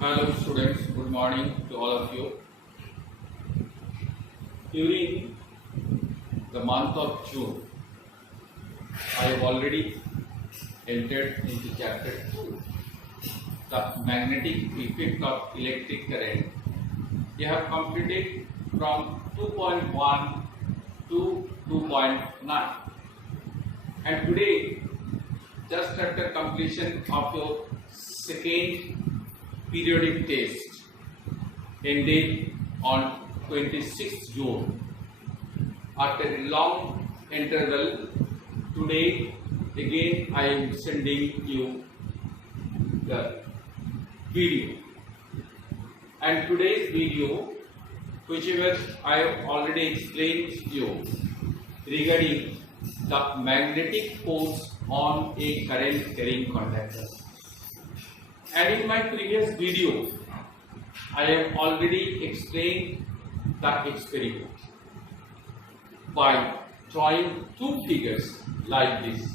Hello students, good morning to all of you. During the month of June, I have already entered into chapter 2, the magnetic effect of electric current. We have completed from 2.1 to 2.9, and today, just after completion of your second periodic test ended on 26th June. After a long interval, today again I am sending you the video. And today's video, whichever I have already explained to you regarding the magnetic force on a current carrying conductor. And in my previous video, I have already explained the experiment by drawing two figures like this.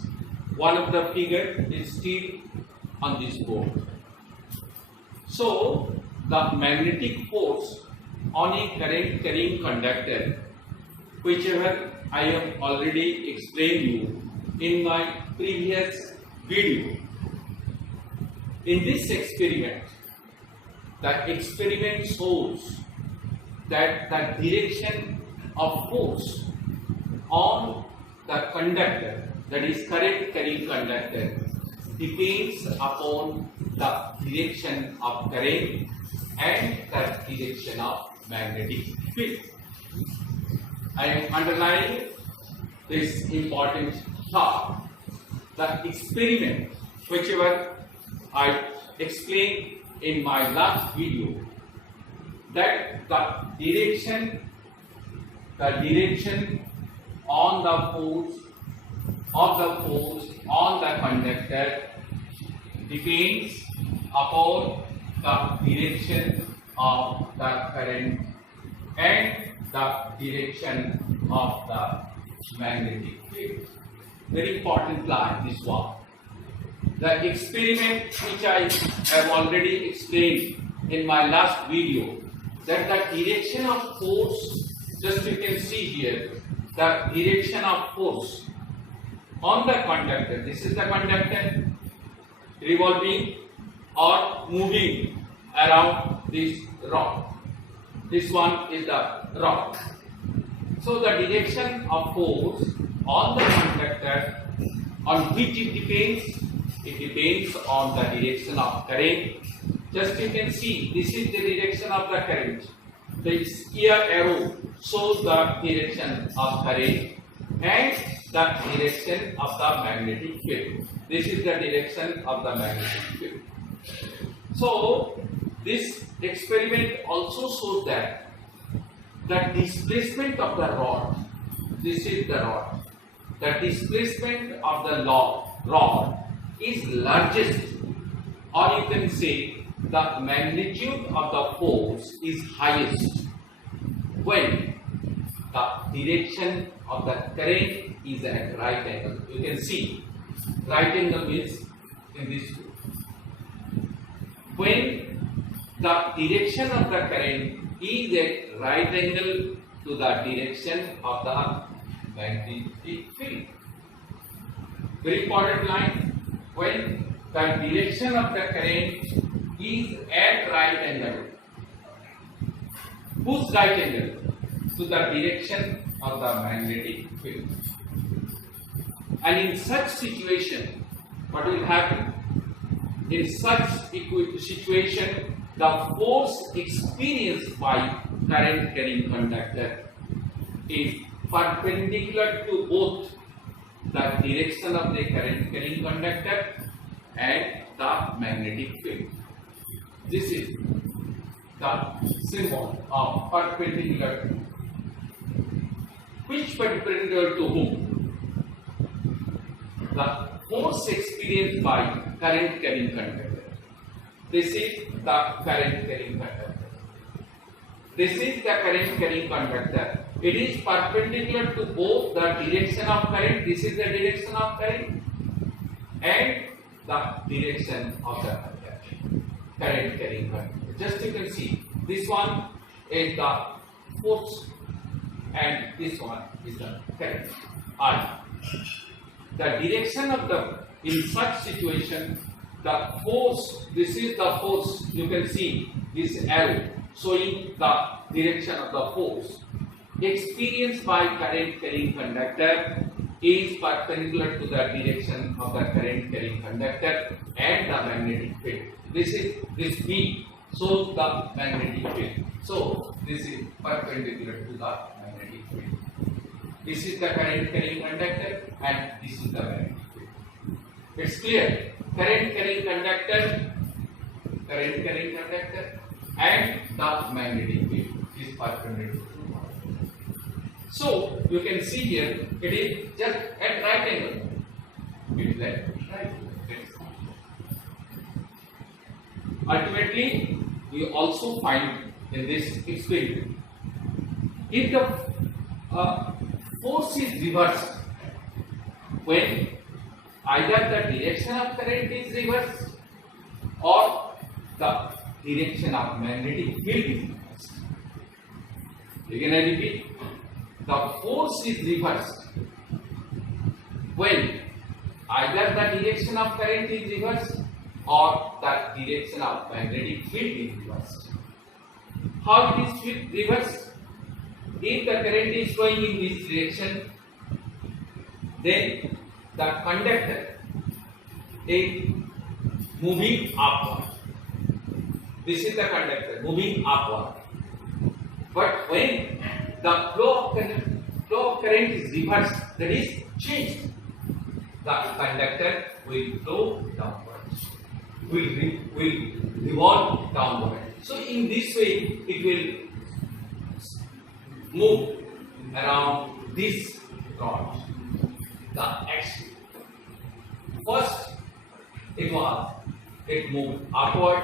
One of the figure is still on this board. So, the magnetic force on a current carrying conductor, whichever I have already explained you in my previous video. In this experiment, the experiment shows that the direction of force on the conductor, that is current carrying conductor, depends upon the direction of current and the direction of magnetic field. I am underlining this important thought. The experiment, whichever I explained in my last video, that the direction on the force on the conductor depends upon the direction of the current and the direction of the magnetic field. Very important line, this one. The experiment which I have already explained in my last video, that the direction of force, just you can see here, the direction of force on the conductor, this is the conductor revolving or moving around this rod. This one is the rod. So the direction of force on the conductor, on which it depends? It depends on the direction of current. Just you can see, this is the direction of the current. The square arrow shows the direction of current and the direction of the magnetic field. This is the direction of the magnetic field. So, this experiment also shows that the displacement of the rod, this is the rod, the displacement of the rod is largest, or you can say the magnitude of the force is highest when the direction of the current is at right angle. You can see right angle means in this way. When the direction of the current is at right angle to the direction of the magnetic field. Very important line. When the direction of the current is at right angle. Whose right angle? To the direction of the magnetic field. And in such situation, what will happen? In such situation, the force experienced by current carrying conductor is perpendicular to both the direction of the current carrying conductor and the magnetic field. This is the symbol of perpendicular. Which perpendicular to whom? The force experienced by current carrying conductor. This is the current carrying conductor. This is the current carrying conductor. It is perpendicular to both the direction of current, this is the direction of current, and the direction of the conductor. current carrying conductor. Just you can see, this one is the force and this one is the current. I. The direction of the, in such situation, the force, this is the force, you can see this arrow showing the direction of the force experienced by current carrying conductor is perpendicular to the direction of the current carrying conductor and the magnetic field. This B shows the magnetic field. So this is perpendicular to the magnetic field. This is the current carrying conductor and this is the magnetic field. It's clear. Current carrying conductor and the magnetic field is perpendicular. So you can see here it is just at right angle. It is at right angle. Ultimately, we also find in this experiment, if the force is reversed, when either the direction of current is reversed or the direction of magnetic field is reversed. Again I repeat, the force is reversed when either the direction of current is reversed or the direction of magnetic field is reversed. How it is reversed? If the current is flowing in this direction, then the conductor is moving upward. This is the conductor moving upward. But when the flow of current is reversed, that is changed, the conductor will flow downwards, will revolve downward. So in this way, it will move around this rod, the axis. First, it moved upward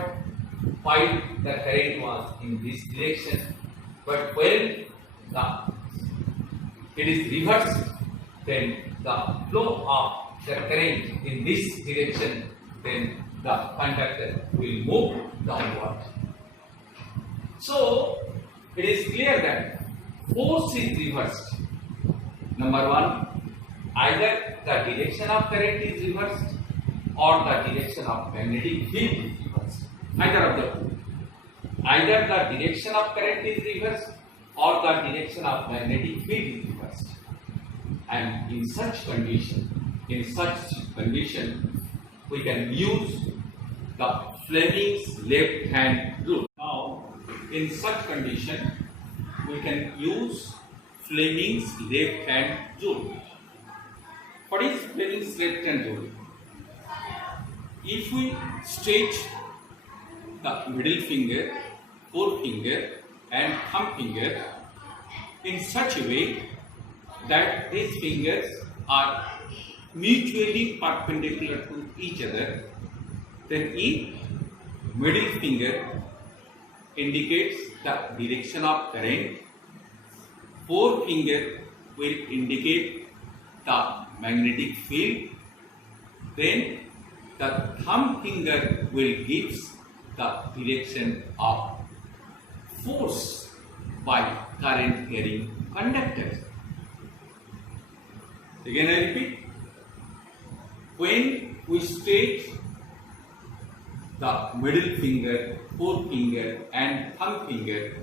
while the current was in this direction, but when it is reversed, then the flow of the current in this direction, then the conductor will move downward. So it is clear that force is reversed. Number one, either the direction of current is reversed or the direction of magnetic field is reversed. Either of the two. Either the direction of current is reversed or the direction of magnetic field is reversed. And in such condition, we can use the Fleming's left hand rule. Now, in such condition, we can use Fleming's left hand rule. What is Fleming's left hand rule? If we stretch the middle finger, forefinger and thumb finger in such a way that these fingers are mutually perpendicular to each other, then each middle finger indicates the direction of current, forefinger will indicate the magnetic field, then the thumb finger will give the direction of force by current carrying conductor. Again I repeat, when we stretch the middle finger, forefinger and thumb finger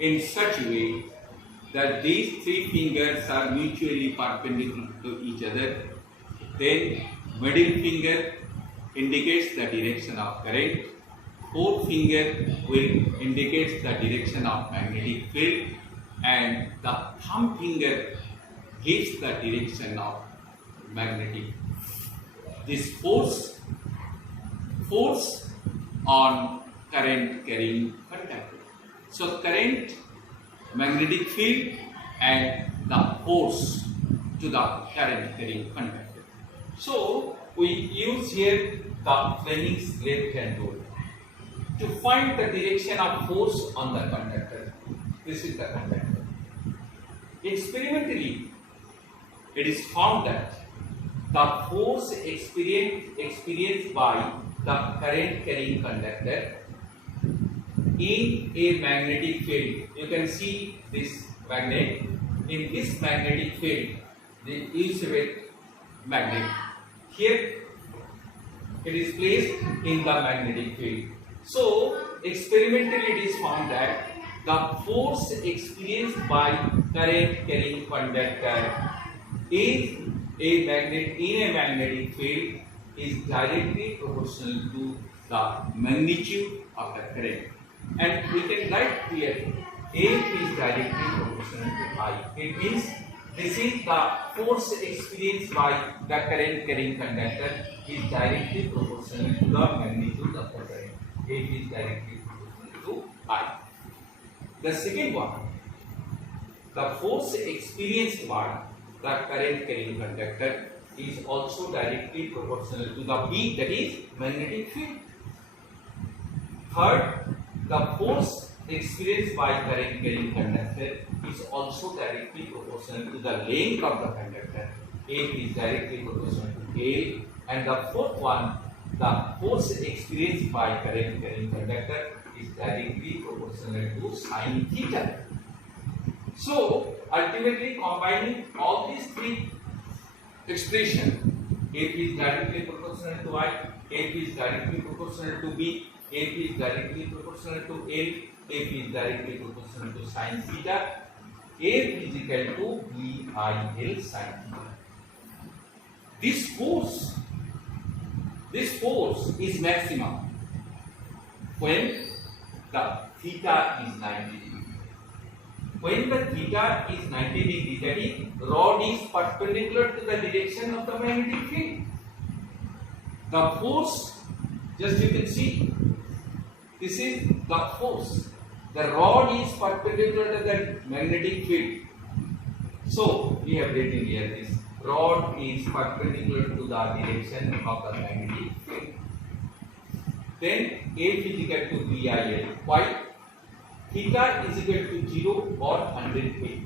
in such a way that these three fingers are mutually perpendicular to each other, then middle finger indicates the direction of current, forefinger will indicate the direction of magnetic field and the thumb finger gives the direction of magnetic. This force on current carrying conductor. So current, magnetic field and the force to the current carrying conductor. So we use here the Fleming's left hand rule to find the direction of force on the conductor. This is the conductor. Experimentally, it is found that the force experienced by the current carrying conductor in a magnetic field. You can see this magnet. In this magnetic field, it is with magnet. Here it is placed in the magnetic field. So experimentally it is found that the force experienced by current carrying conductor in a magnetic field is directly proportional to the magnitude of the current. And we can write here A is directly proportional to I. It means this is the force experienced by the current carrying conductor is directly proportional to the magnitude of the current. A is directly proportional to I. The second one, the force experienced by the current carrying conductor is also directly proportional to the B, that is magnetic field. Third, the force experienced by current carrying conductor is also directly proportional to the length of the conductor. A is directly proportional to A. And the fourth one, the force experienced by current carrying conductor is directly proportional to sine theta. So ultimately combining all these three expressions, A is directly proportional to I, A is directly proportional to B, A is directly proportional to L, A is directly proportional to sine theta, A is equal to BIL sine theta. This force is maximum when the theta is 90 degree. When the theta is 90 degree, that is rod is perpendicular to the direction of the magnetic field. The force, just you can see, this is the force. The rod is perpendicular to the magnetic field. So we have written here this rod is perpendicular to the direction of the magnetic field. Then A is equal to BIL. Why? Theta is equal to 0 or 180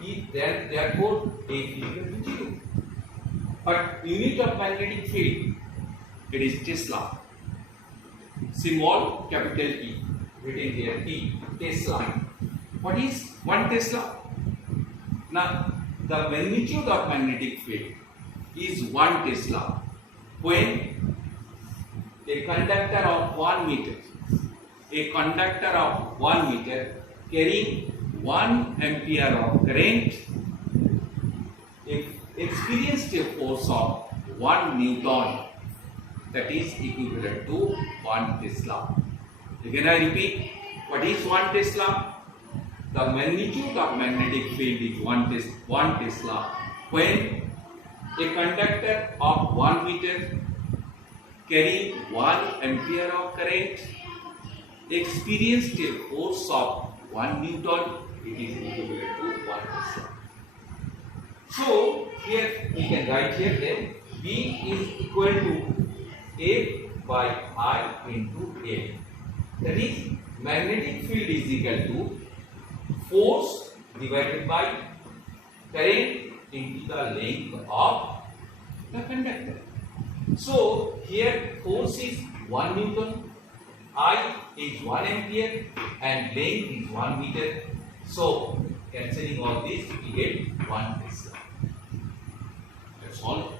degree. Therefore, A is equal to 0. But unit of magnetic field, it is Tesla. Symbol capital T, written here T, Tesla. What is 1 Tesla? Now, the magnitude of magnetic field is 1 Tesla when a conductor of 1 meter, carrying 1 ampere of current experienced a force of 1 Newton, that is equivalent to 1 Tesla. Again I repeat, what is 1 Tesla? The magnitude of magnetic field is 1 Tesla when a conductor of 1 meter carrying 1 ampere of current experienced a force of 1 Newton, it is equivalent to 1 Tesla. So here we can write here then B is equal to A by I into A. That is magnetic field is equal to force divided by current into the length of the conductor. So here force is 1 Newton, I is 1 ampere and length is 1 meter. So cancelling all this we get 1 Tesla. That's all.